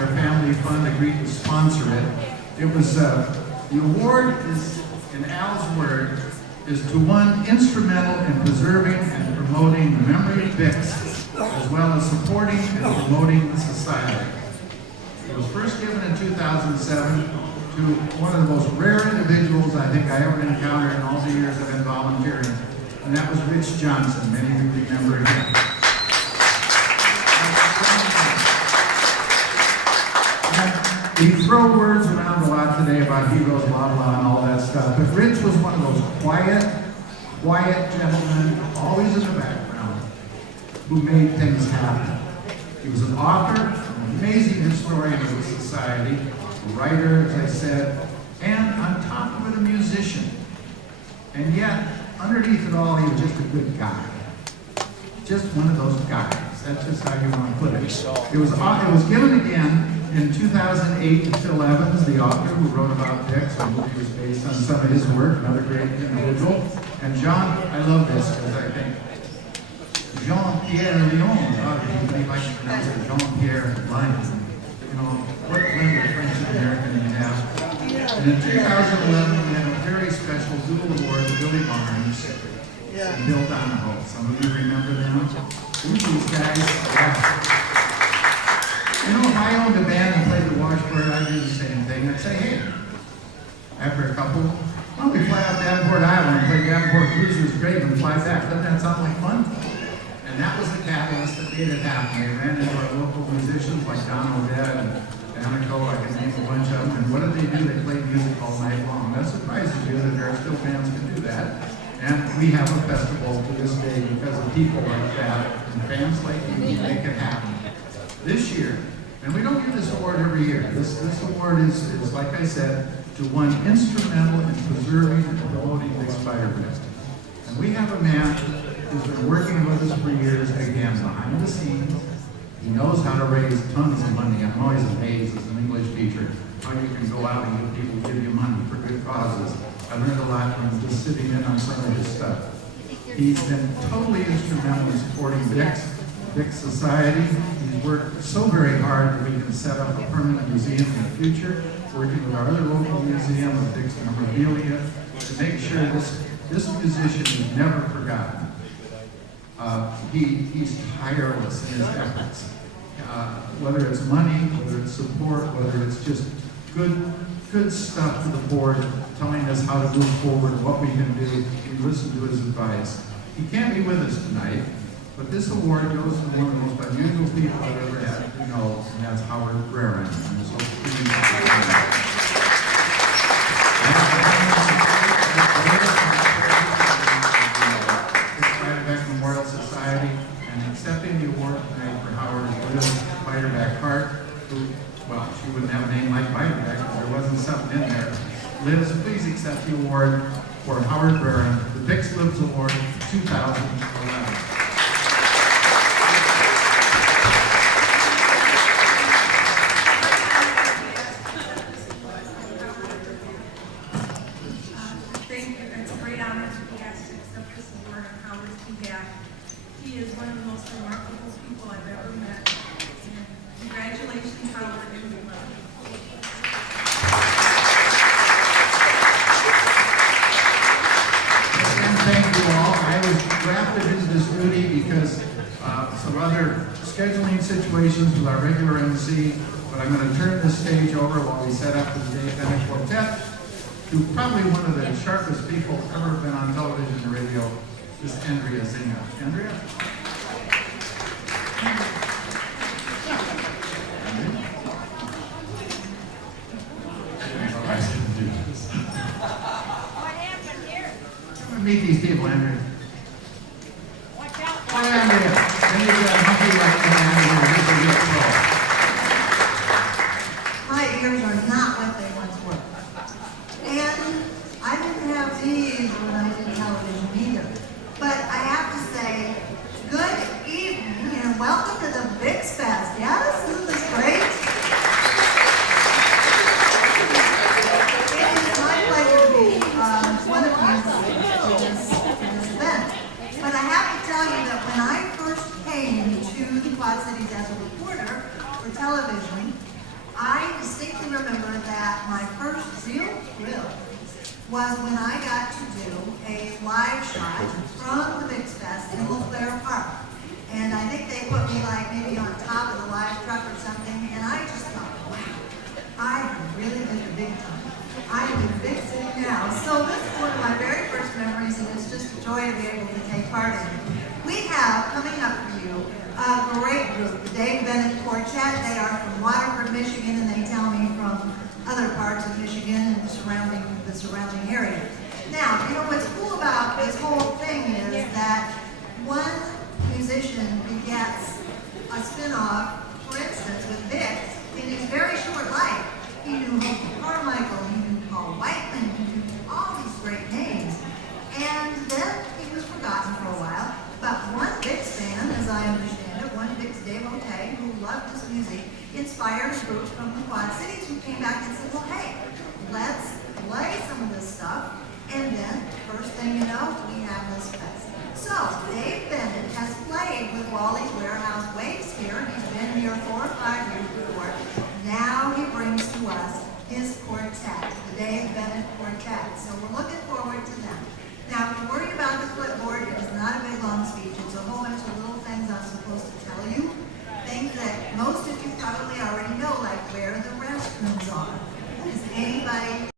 their family fund agreed to sponsor it. It was, the award is, in Al's word, is to one instrumental in preserving and promoting the memory of Bix, as well as supporting and promoting the society. It was first given in 2007 to one of the most rare individuals I think I ever encountered in all the years I've been volunteering, and that was Rich Johnson. Many of you remember him. We throw words around a lot today about heroes, blah, blah, and all that stuff, but Rich was one of those quiet gentlemen, always in the background, who made things happen. He was an author, an amazing historian of the society, a writer, as I said, and on top of it, a musician. And yet, underneath it all, he was just a good guy. Just one of those guys. That's just how you want to put it. It was given again in 2008 to Phil Evans, the author who wrote about Bix. The movie was based on some of his work, another great individual. And John, I love this because I think Jean-Pierre Lyon, a lot of people like to pronounce it Jean-Pierre Lyon. You know, what blend of French and American you have. And in 2011, we had a very special dual award to Billy Barnes and Bill Donahoe. Some of you remember them? These guys, You know, if I owned a band and played the Washboard, I'd do the same thing. I'd say, hey, after a couple, why don't we fly out to Davenport, Iowa and play Davenport Cruisers Grave and fly back? Doesn't that sound like fun? And that was the catalyst that made it happen. They ran into our local musicians like Don Odette and Danico, I can name a bunch of them. And what did they do? They played music all night long. That surprises you that there are still bands who can do that. And we have a festival to this day because of people like that and fans like you who make it happen. This year, and we don't give this award every year. This award is, like I said, to one instrumental in preserving and promoting Bix BEIDERBECKE. And we have a man who's been working with us for years, again, behind the scenes. He knows how to raise tons of money. I'm always amazed as an English teacher how you can go out and get people to give you money for good causes. I've learned a lot from just sitting in on some of his stuff. He's been totally instrumental in supporting Bix Society. He's worked so very hard that we can set up a permanent museum in the future, working with our other local museum of Bix memorabilia to make sure this musician is never forgotten. He's tireless in his efforts. Whether it's money, whether it's support, whether it's just good stuff to the board, telling us how to move forward, what we can do. We listen to his advice. He can't be with us tonight, but this award goes to one of the most unusual people I've ever had to know, and that's BRAREN. I'm so pleased to be here. Memorial Society, and accepting the award tonight for Howard is Liz BEIDERBECKE, who, well, she wouldn't have a name like BEIDERBECKE if there wasn't something in there. Liz, please accept the award for Howard BRAREN, the Bix Lives Award 2011. He is one of the most remarkable people I've ever met. And congratulations, Howard, and we love you. And thank you all. I was drafted into this duty because some other scheduling situations with our regular MC, but I'm going to turn the stage over while we set up the Dave Bennett Quartet to probably one of the sharpest people ever been on television and radio. This is Andrea Zinga. Andrea? What happened here? Come and meet these people, Andrea. Watch out. Hi, Andrea. Then you got a monkey like Andrea. This is your pro. My ears are not what they once were. And I didn't have these when I did television either. But I have to say, good evening and welcome to the Bix Fest. Yes, isn't this great? It is my pleasure to be one of you in this event. But I have to tell you that when I first came to the Quad Cities as a reporter for television, distinctly remember that my first real thrill was when I got to do a live shot from the Mix Fest in LeClaire Park. And I think they put me like maybe on top of the live truck or something, and I just thought, wow, I really hit the big time. I'm in big city now. So this is one of my very first memories, and it's just a joy to be able to take part in it. We have coming up for you a great group, the Dave Bennett Quartet. They are from Waterford, Michigan, and they tell me from other parts of Michigan and the surrounding area. Now, you know what's cool about this whole thing is that one musician begets a spin-off, for instance, with Bix, in his very short life. He knew Hope Carmichael, he knew Paul Whiteman, he knew all these great names. And then he was forgotten for a while. But one Bix fan, as I understand it, one Bix devotee who loved his music, inspired a group from the Quad Cities who came back and said, well, hey, let's play some of this stuff. And then, first thing you know, we have this fest. So, Dave Bennett has played with Wally's Warehouse Waves here. He's been here 4 or 5 years before. Now he brings to us his quartet, the Dave Bennett Quartet. So we're looking forward to them. Now, if you're worried about the clipboard, it is not a big long speech.